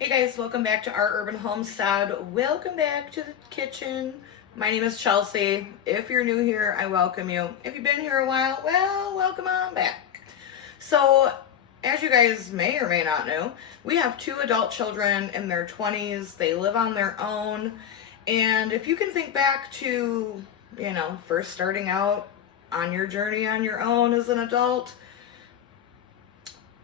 Hey guys, welcome back to our urban homestead. Welcome back to the kitchen. My name is Chelsea. If you're new here, I welcome you. If you've been here a while, well, welcome on back. So, as you guys may or may not know, we have two adult children in their 20s. They live on their own. And if you can think back to, first starting out on your journey on your own as an adult,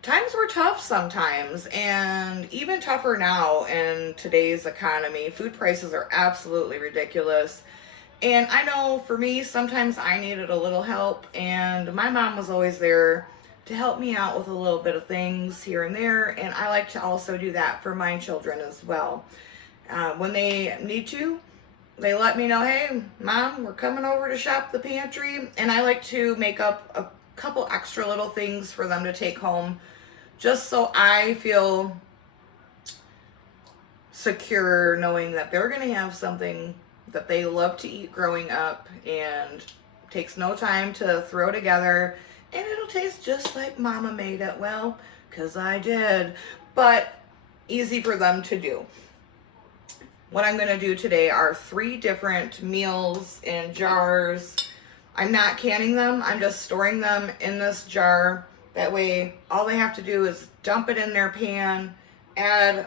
times were tough sometimes, and even tougher now in today's economy. Food prices are absolutely ridiculous. And I know for me, sometimes I needed a little help, and my mom was always there to help me out with a little bit of things here and there. And I like to also do that for my children as well. When they need to, they let me know, hey, Mom, we're coming over to shop the pantry. And I like to make up a couple extra little things for them to take home, just so I feel secure knowing that they're going to have something that they love to eat growing up and takes no time to throw together, and it'll taste just like Mama made it. Well, because I did, but easy for them to do. What I'm going to do today are 3 different meals in jars. I'm not canning them. I'm just storing them in this jar. That way, all they have to do is dump it in their pan, add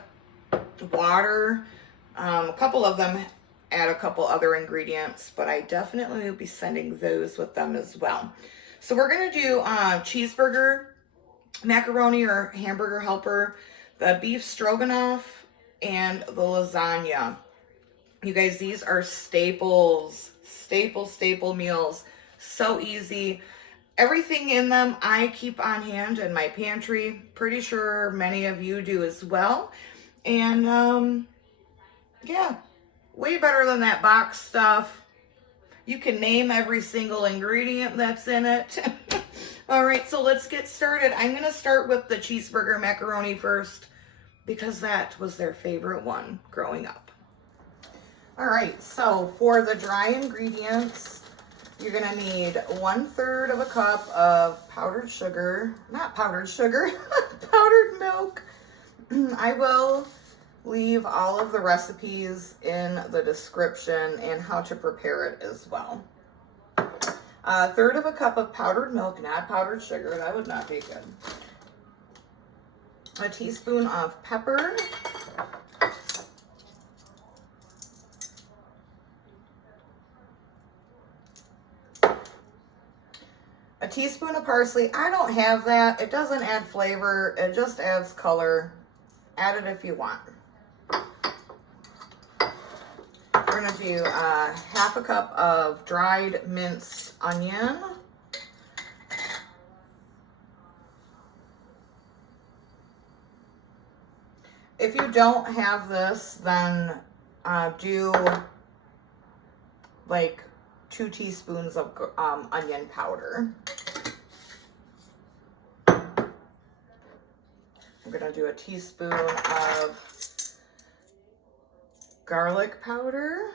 water. A couple of them add a couple other ingredients, but I definitely will be sending those with them as well. So we're going to do cheeseburger macaroni or hamburger helper, the beef stroganoff, and the lasagna. You guys, these are staples, staple meals. So easy. Everything in them I keep on hand in my pantry. Pretty sure many of you do as well. And yeah, way better than that box stuff. You can name every single ingredient that's in it. All right, so let's get started. I'm going to start with the cheeseburger macaroni first, because that was their favorite one growing up. All right, so for the dry ingredients, you're gonna need 1/3 of a cup of powdered sugar, not powdered sugar, powdered milk. I will leave all of the recipes in the description and how to prepare it as well. 1/3 of a cup of powdered milk, not powdered sugar, that would not be good. A teaspoon of pepper. A teaspoon of parsley. I don't have that. It doesn't add flavor. It just adds color. Add it if you want. We're going to do 1/2 cup of dried minced onion. If you don't have this, then do like 2 teaspoons of onion powder. I'm gonna do a teaspoon of garlic powder.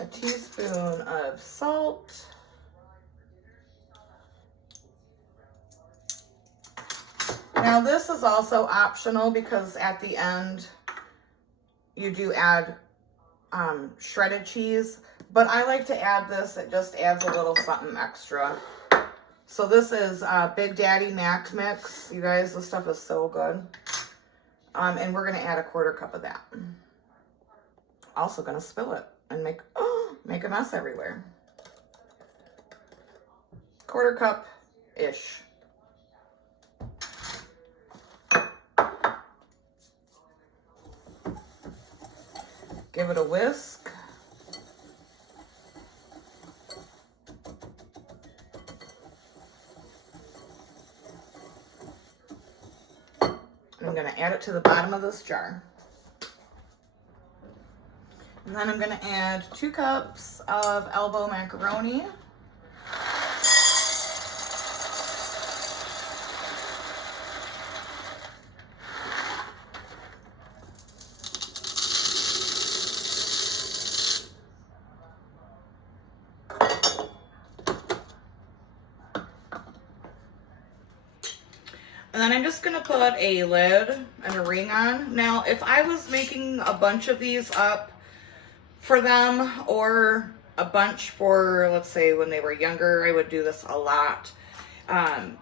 A teaspoon of salt. Now this is also optional, because at the end you do add shredded cheese, but I like to add this. It just adds a little something extra. So this is Big Daddy Mac Mix. You guys, this stuff is so good. And we're gonna add 1/4 cup of that. Also gonna spill it and make a mess everywhere. 1/4 cup-ish. Give it a whisk. I'm going to add it to the bottom of this jar. And then I'm going to add 2 cups of elbow macaroni. And then I'm just gonna put a lid and a ring on. Now, if I was making a bunch of these up for them, or a bunch for, let's say, when they were younger, I would do this a lot.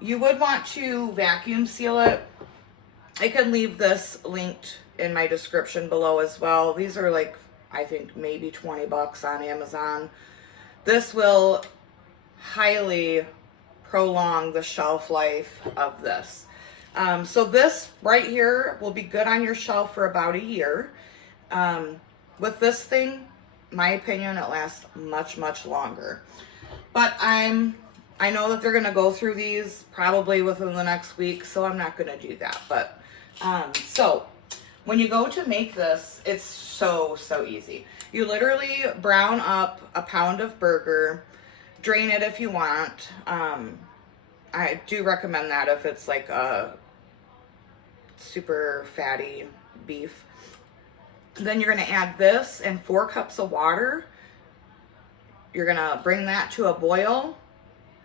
You would want to vacuum seal it. I can leave this linked in my description below as well. These are like, I think maybe 20 bucks on Amazon. This will highly prolong the shelf life of this. So this right here will be good on your shelf for about a year. With this thing, my opinion, it lasts much, much longer. But I know that they're going to go through these probably within the next week, so I'm not going to do that. But, so when you go to make this, it's so easy. You literally brown up a pound of burger, drain it if you want. I do recommend that if it's like a super fatty beef. Then you're going to add this and 4 cups of water. You're going to bring that to a boil,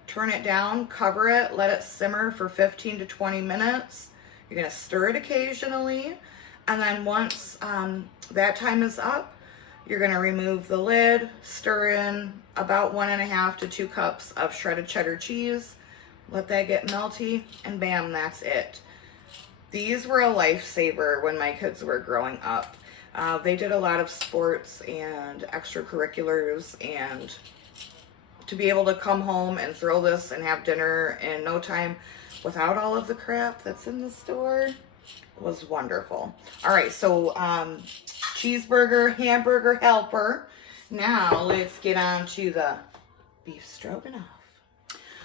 turn it down, cover it, let it simmer for 15 to 20 minutes. You're going to stir it occasionally. And then once that time is up, you're going to remove the lid, stir in about 1.5 to 2 cups of shredded cheddar cheese. Let that get melty, and bam, that's it. These were a lifesaver when my kids were growing up. They did a lot of sports and extracurriculars, and to be able to come home and throw this and have dinner in no time without all of the crap that's in the store was wonderful. All right, so cheeseburger, hamburger helper. Now let's get on to the beef stroganoff.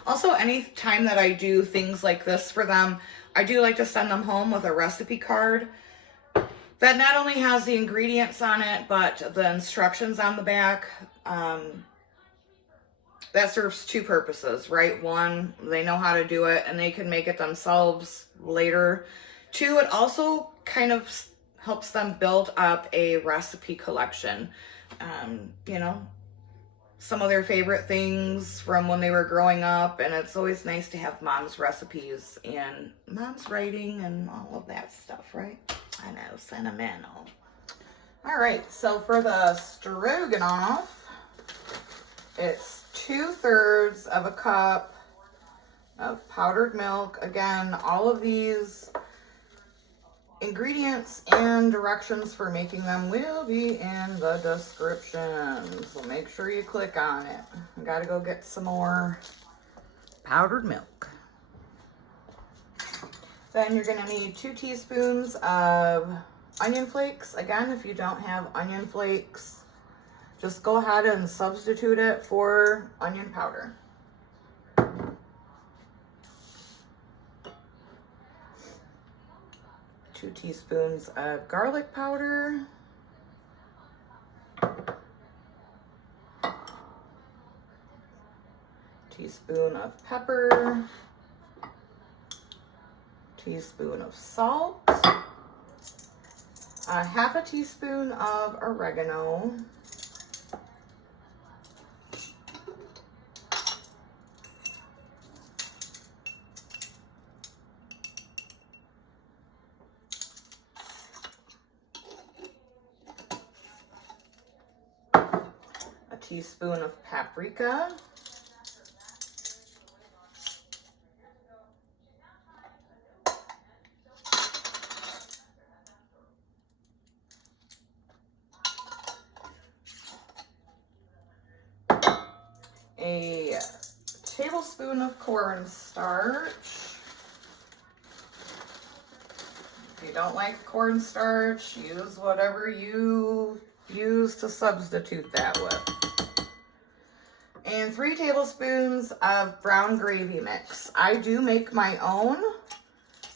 Also, any time that I do things like this for them, I do like to send them home with a recipe card that not only has the ingredients on it, but the instructions on the back. That serves 2 purposes, right? 1, they know how to do it and they can make it themselves later. 2, it also kind of helps them build up a recipe collection. You know, some of their favorite things from when they were growing up, and it's always nice to have mom's recipes and mom's writing and all of that stuff, right? I know, sentimental. All right, so for the stroganoff, it's 2/3 of a cup of powdered milk. Again, all of these ingredients and directions for making them will be in the description, so make sure you click on it. I gotta go get some more powdered milk. Then you're gonna need 2 teaspoons of onion flakes. Again, if you don't have onion flakes, just go ahead and substitute it for onion powder. 2 teaspoons of garlic powder. Teaspoon of pepper. Teaspoon of salt. 1/2 teaspoon of oregano. A teaspoon of paprika. A tablespoon of cornstarch. If you don't like cornstarch, use whatever you use to substitute that with. And 3 tablespoons of brown gravy mix. I do make my own.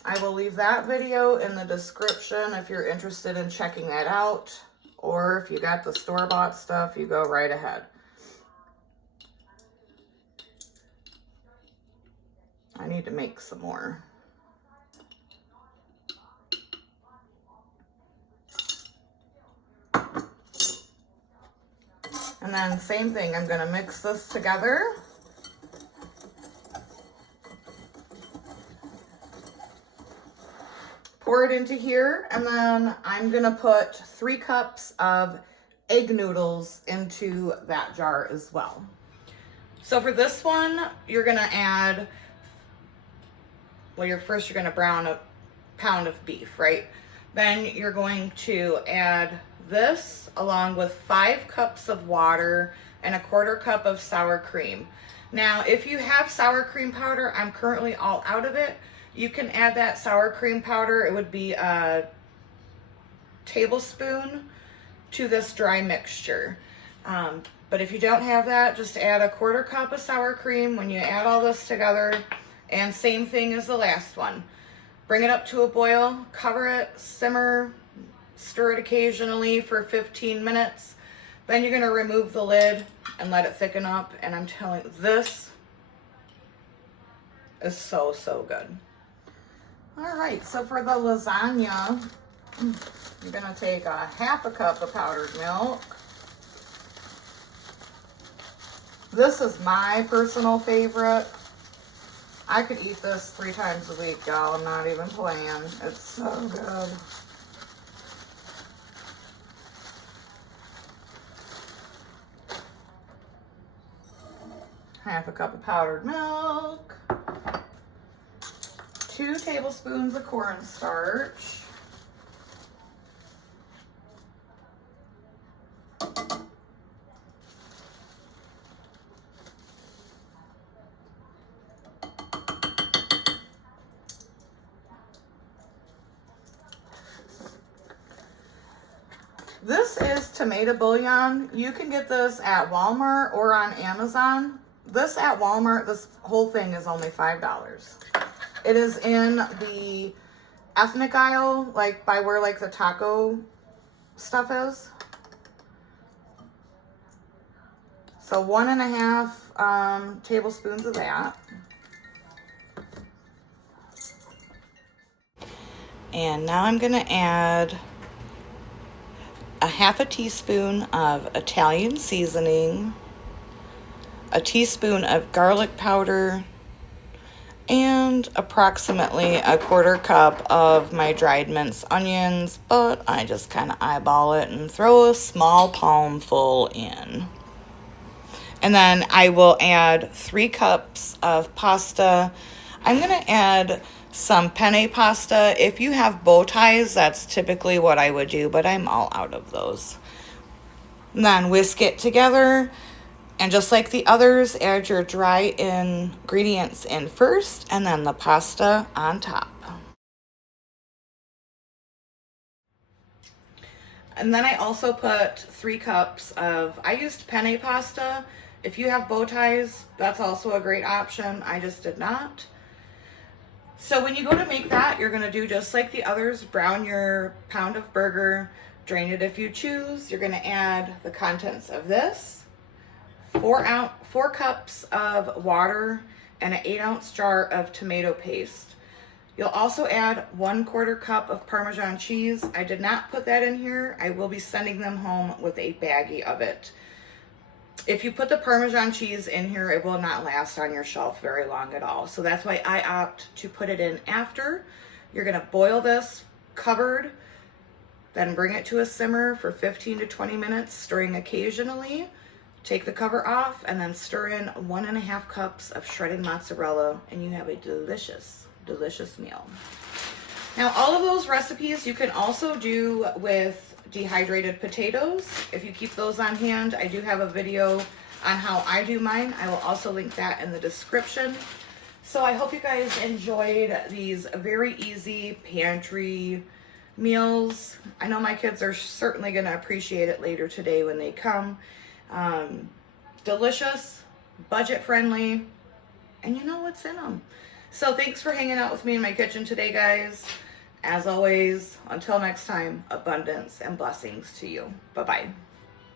I will leave that video in the description if you're interested in checking that out. Or if you got the store-bought stuff, you go right ahead. I need to make some more. And then same thing, I'm gonna mix this together. pour it into here, and then I'm gonna put 3 cups of egg noodles into that jar as well. So for this one, you're gonna add, well, you're gonna brown a pound of beef, right? Then you're going to add this along with 5 cups of water and 1/4 cup of sour cream. Now, if you have sour cream powder, I'm currently all out of it. You can add that sour cream powder. It would be a tablespoon to this dry mixture. But if you don't have that, just add 1/4 cup of sour cream when you add all this together, and same thing as the last one. Bring it up to a boil, cover it, simmer, stir it occasionally for 15 minutes. Then you're gonna remove the lid and let it thicken up, and I'm telling you, this is so, so good. All right, so for the lasagna, you're gonna take 1/2 cup of powdered milk. This is my personal favorite. I could eat this 3 times a week, y'all. I'm not even playing. It's so good. Half a cup of powdered milk. 2 tablespoons of cornstarch. This is tomato bouillon. You can get this at Walmart or on Amazon. This at Walmart, this whole thing is only $5. It is in the ethnic aisle, like by where like the taco stuff is. So 1.5 tablespoons of that. And now I'm gonna add 1/2 teaspoon of Italian seasoning, a teaspoon of garlic powder, and approximately 1/4 cup of my dried minced onions, but I just kind of eyeball it and throw a small palmful in. And then I will add 3 cups of pasta. I'm gonna add some penne pasta. If you have bow ties, that's typically what I would do, but I'm all out of those. And then whisk it together, and just like the others, add your dry ingredients in first, and then the pasta on top. And then I also put 3 cups of, I used penne pasta. If you have bow ties, that's also a great option. I just did not. So when you go to make that, you're gonna do just like the others, brown your pound of burger, drain it if you choose. You're gonna add the contents of this, 4 cups of water, and an 8-ounce jar of tomato paste. You'll also add 1/4 cup of Parmesan cheese. I did not put that in here. I will be sending them home with a baggie of it. If you put the Parmesan cheese in here, it will not last on your shelf very long at all. So that's why I opt to put it in after. You're gonna boil this covered, then bring it to a simmer for 15 to 20 minutes, stirring occasionally. Take the cover off and then stir in 1.5 cups of shredded mozzarella, and you have a delicious, delicious meal. Now, all of those recipes you can also do with dehydrated potatoes. If you keep those on hand, I do have a video on how I do mine. I will also link that in the description. So I hope you guys enjoyed these very easy pantry meals. I know my kids are certainly going to appreciate it later today when they come. Delicious, budget friendly, and you know what's in them. So thanks for hanging out with me in my kitchen today, guys. As always, until next time, abundance and blessings to you. Bye-bye.